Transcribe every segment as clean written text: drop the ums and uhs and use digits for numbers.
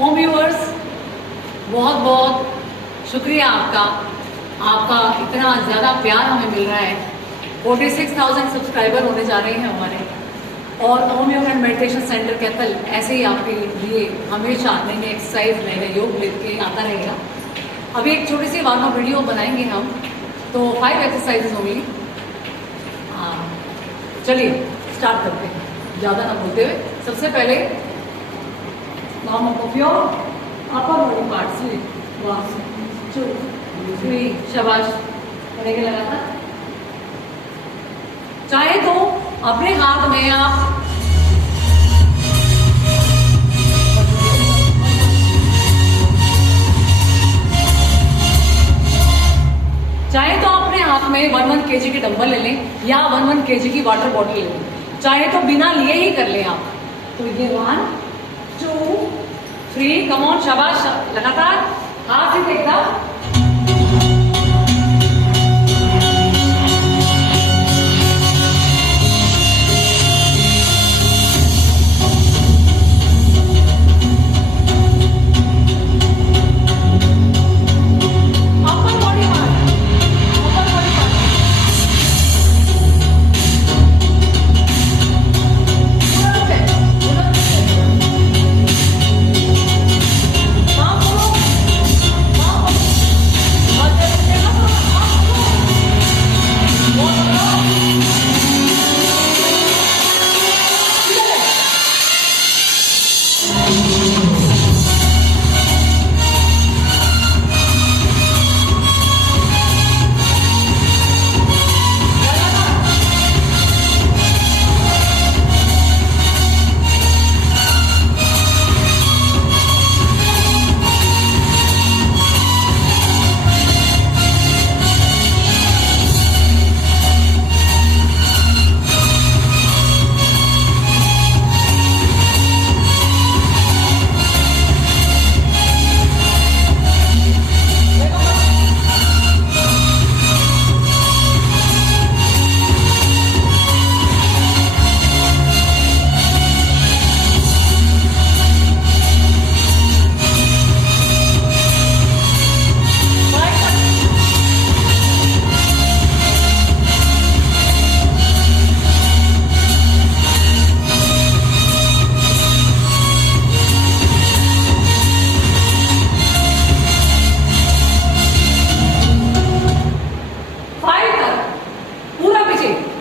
ओम viewers, बहुत बहुत शुक्रिया आपका। आपका इतना ज़्यादा प्यार हमें मिल रहा है। 46,000 सब्सक्राइबर होने जा रहे हैं हमारे, और ओम योग एंड मेडिटेशन सेंटर कैथल ऐसे ही आपके लिए हमेशा नई नई एक्सरसाइज नए नए योग लेके आता रहेगा। अभी एक छोटी सी वार्म अप वीडियो बनाएंगे हम, तो 5 एक्सरसाइजेज होंगी। चलिए स्टार्ट करते हैं, ज़्यादा ना बोलते हुए। सबसे पहले warm up of your upper body parts. 1 2 3, शाबाश, करेंगे लगातार। चाहे तो अपने हाथ में आप अपने हाथ में 1 kg के डंबल ले लें या 1 kg की वाटर बॉटल ले लें। चाहे तो बिना लिए ही कर लें आप। तो ये 1 2 3, कम ऑन, शाबाश, लगातार हाथ से एकदम।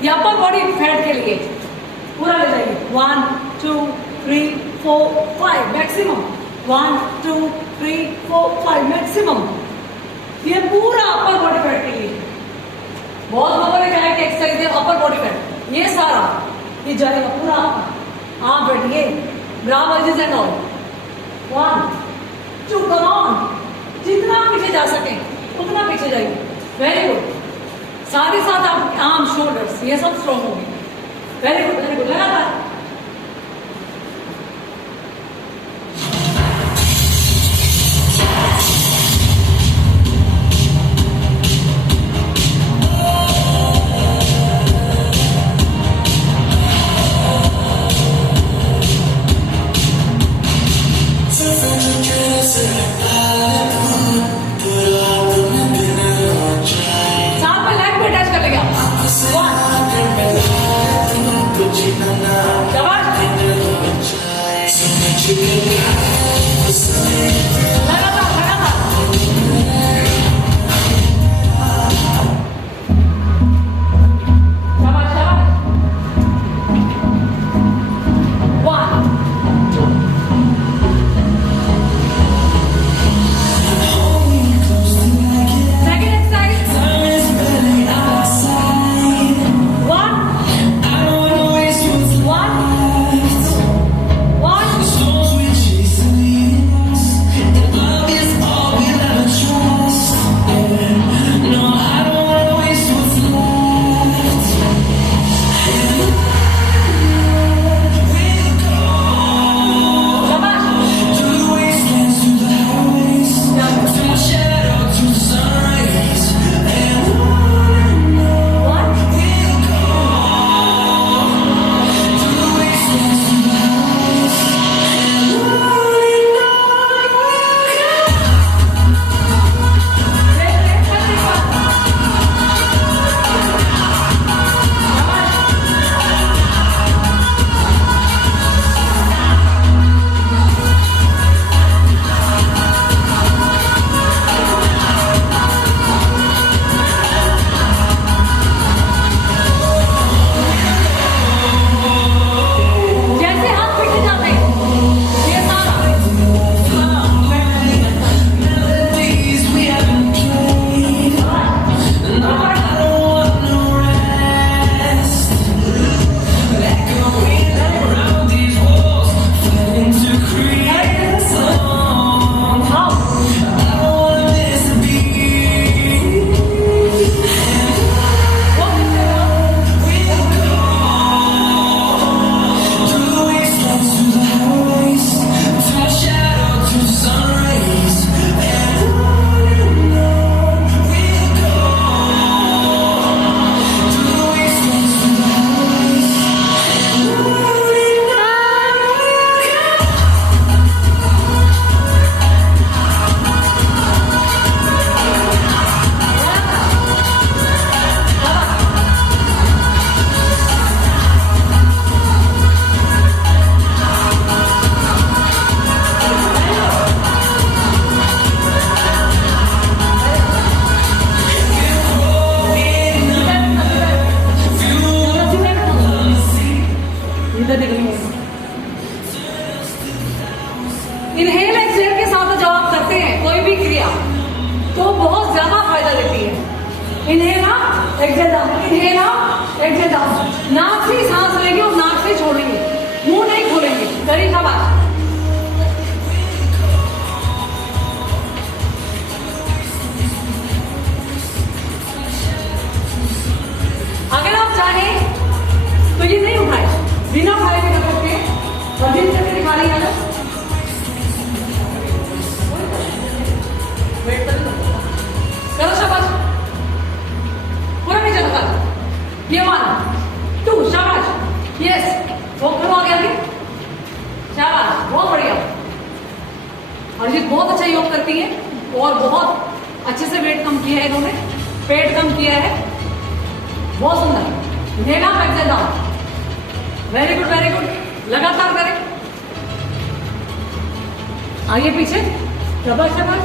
अपर बॉडी फैट के लिए पूरा ले जाइए। 1 2 3 4 5 मैक्सिमम। 1 2 3 4 5 मैक्सिमम। ये पूरा अपर बॉडी फैट के लिए। बहुत लोगों ने कहा कि एक्सरसाइज है अपर बॉडी फैट, ये सारा ये जाएगा पूरा। आप बैठिए, ब्रावर्जिस एंड ऑल। 1 2, कम ऑन, जितना पीछे जा सके उतना पीछे जाइए। Very good. साथ ही साथ आप आर्म, शोल्डर्स, ये सब स्ट्रॉन्ग होंगे। वेरी गुड, वेरी गुड, लगातार। तो बहुत ज्यादा फायदा देती है। Inhale up exhale down, inhale up exhale down. नाक से सांस लेंगे और नाक से छोड़ेंगे, मुंह नहीं खोलेंगे। करिए शाबाश। अगर आप चाहें तो ये नहीं उठाए, बिना उठाए भी कर सकते हैं और दिन करके दिखा रही है ना। करो शाबाश, पूरा नीचे रखा। ये 1 2 शाबाश, यस वो करो आगे आगे, शाबाश बहुत बढ़िया। और ये बहुत अच्छा योग करती है और बहुत अच्छे से वेट कम किया है इन्होंने, पेट कम किया है, बहुत सुंदर। Inhale up exhale down, very good very good, लगातार करें। आइए पीछे, शाबाश शाबाश।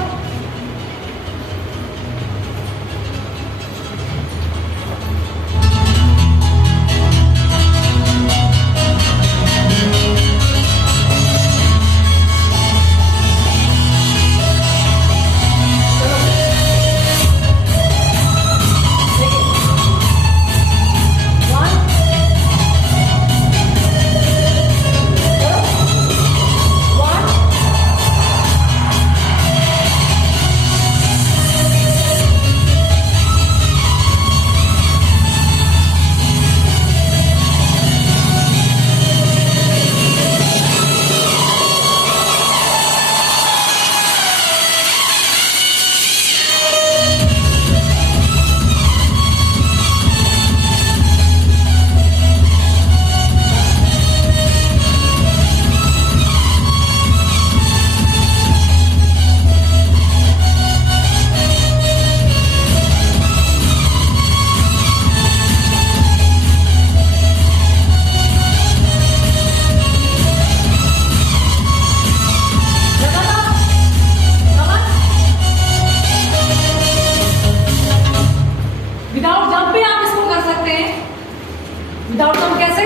विदाउट जंप कैसे?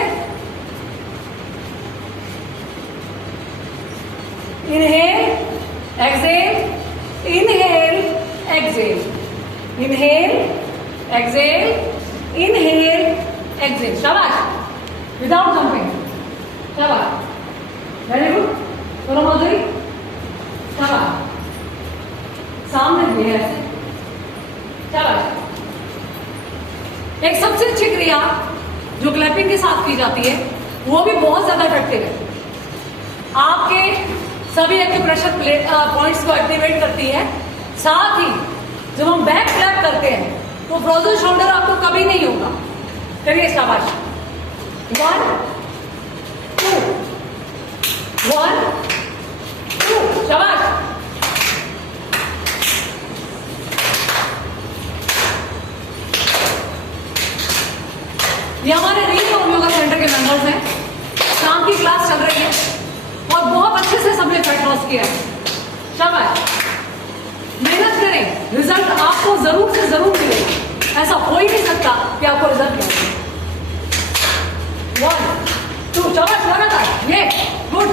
Inhale exhale, inhale exhale, inhale exhale, inhale exhale. शाबाश, विदाउट जंपिंग। शाबाश, वेरी गुड। करो माधुरी, शाबाश। सामने भी है ऐसे, शाबाश। एक सबसे अच्छी क्रिया जो क्लैपिंग के साथ की जाती है वो भी बहुत ज्यादा इफेक्टिव है, आपके सभी एक्यूप्रेशर पॉइंट्स को एक्टिवेट करती है। साथ ही जब हम बैक क्लैप करते हैं तो फ्रोजन शोल्डर आपको कभी नहीं होगा। करिए शाबाश। 1 2 1 2 शाबाश। ये हमारे रील और योगा सेंटर के मेंबर्स हैं, शाम की क्लास चल रही है और बहुत अच्छे से सबने फैट लॉस किया है। शाबाश, मेहनत करें, रिजल्ट आपको जरूर से जरूर मिलेगा। ऐसा हो ही नहीं सकता कि आपको रिजल्ट मिले। 1 2 शाबाश, लगातार, ये गुड।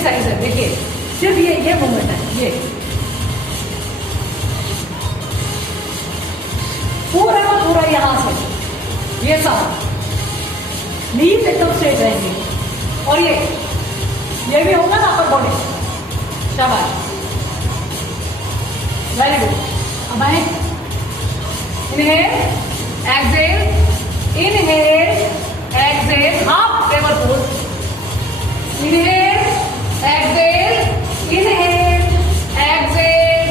एक्सरसाइज है, देखिए सिर्फ ये मूवमेंट है, ये पूरा का पूरा यहां से ये सब नीज एकदम स्ट्रेट रहेंगे, और ये भी होगा ना अपर बॉडी। शाबाश, वेरी गुड। अब आए, inhale exhale, inhale exhale, half table pose, inhale exhale, inhale exhale,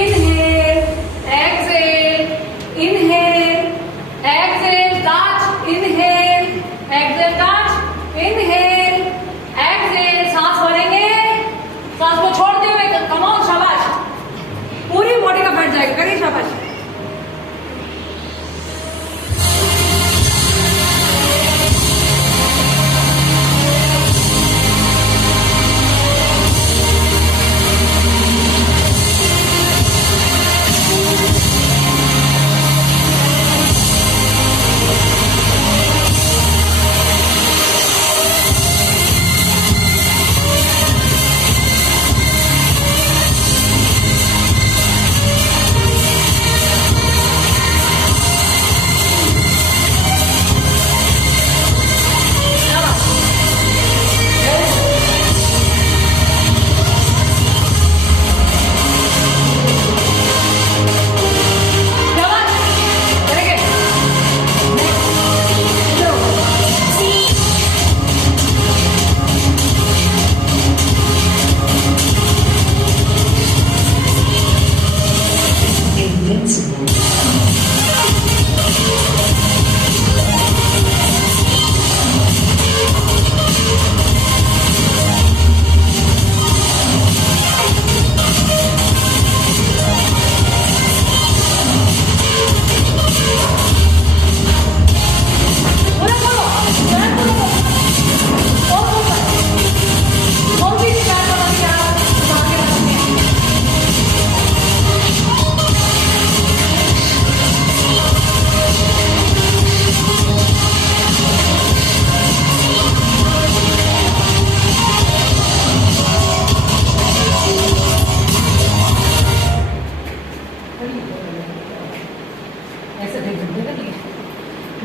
inhale exhale, inhale exhale, touch, inhale exhale, touch, inhale exhale, सांस भरेंगे, सांस को छोड़ते हुए, कम ऑन, शाबाश, पूरी बॉडी का बैठ जाएगा, करिए शाबाश।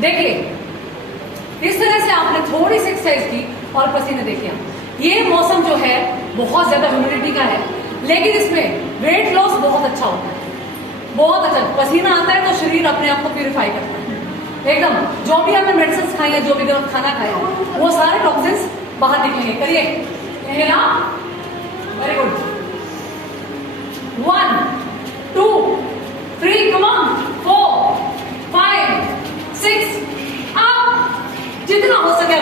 देखिए इस तरह से आपने थोड़ी सी एक्सरसाइज की और पसीने देखिए। ये मौसम जो है बहुत ज्यादा ह्यूमिडिटी का है, लेकिन इसमें वेट लॉस बहुत अच्छा होता है, बहुत अच्छा। पसीना आता है तो शरीर अपने आप को प्यूरिफाई करता है एकदम। जो भी आपने मेडिसिन खाई है, जो भी गलत खाना खाया है, वो सारे टॉक्सिन्स बाहर निकलेंगे। करिए, वेरी गुड, 1 2 3, कम ऑन, 4 5 6, आप जितना हो सके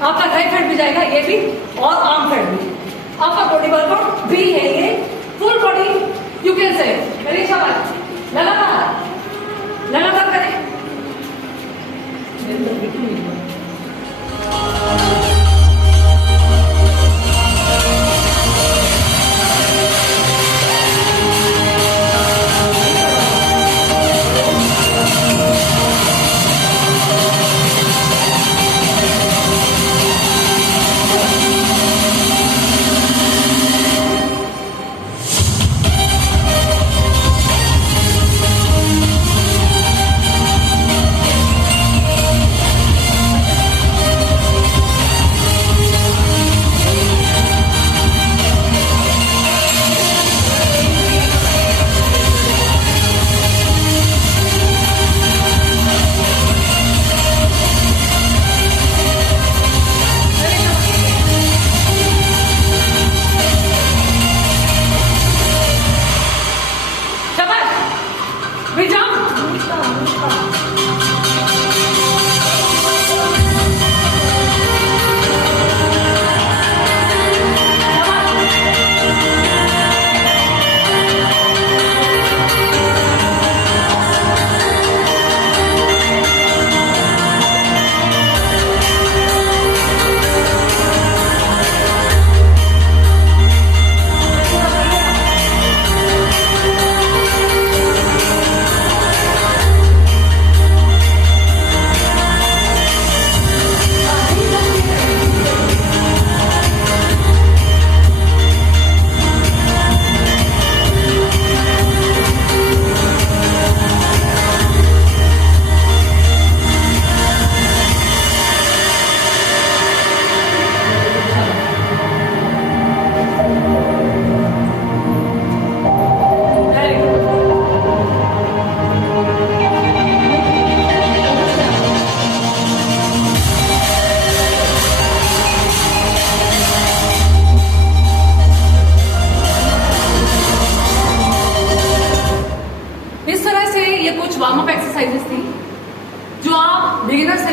आपका ड्राई फैट भी जाएगा, ये भी, और आर्म फैट भी। आपका बॉडी वर्कआउट भी है ये, full body you can say. करिए शाबाश, लगातार लगातार करें।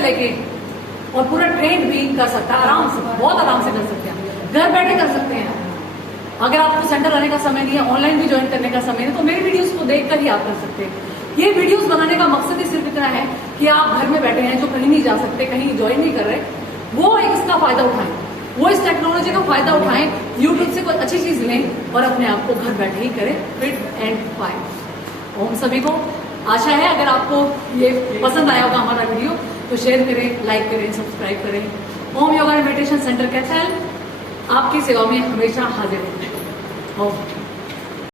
लेके और पूरा ट्रेन भी कर सकता है, आराम से, बहुत आराम से कर सकते हैं, घर बैठे कर सकते हैं। अगर आपको सेंटर आने का समय नहीं है, ऑनलाइन भी ज्वाइन करने का समय नहीं, तो मेरी वीडियोस को देखकर ही आप कर सकते हैं। ये वीडियोस बनाने का मकसद ही सिर्फ इतना है कि आप घर में बैठे हैं, जो कहीं नहीं जा सकते, कहीं ज्वाइन नहीं कर रहे, वो एक इसका फायदा उठाएं, वो इस टेक्नोलॉजी का फायदा उठाएं, यूट्यूब से कोई अच्छी चीज लें और अपने आप को घर बैठे ही करें फिट एंड फाइन। ओम सभी को आशा है अगर आपको ये पसंद आया होगा हमारा वीडियो तो शेयर करें, लाइक करें, सब्सक्राइब करें। Om yoga and meditation centre Kaithal आपकी सेवा में हमेशा हाजिर है। ओम।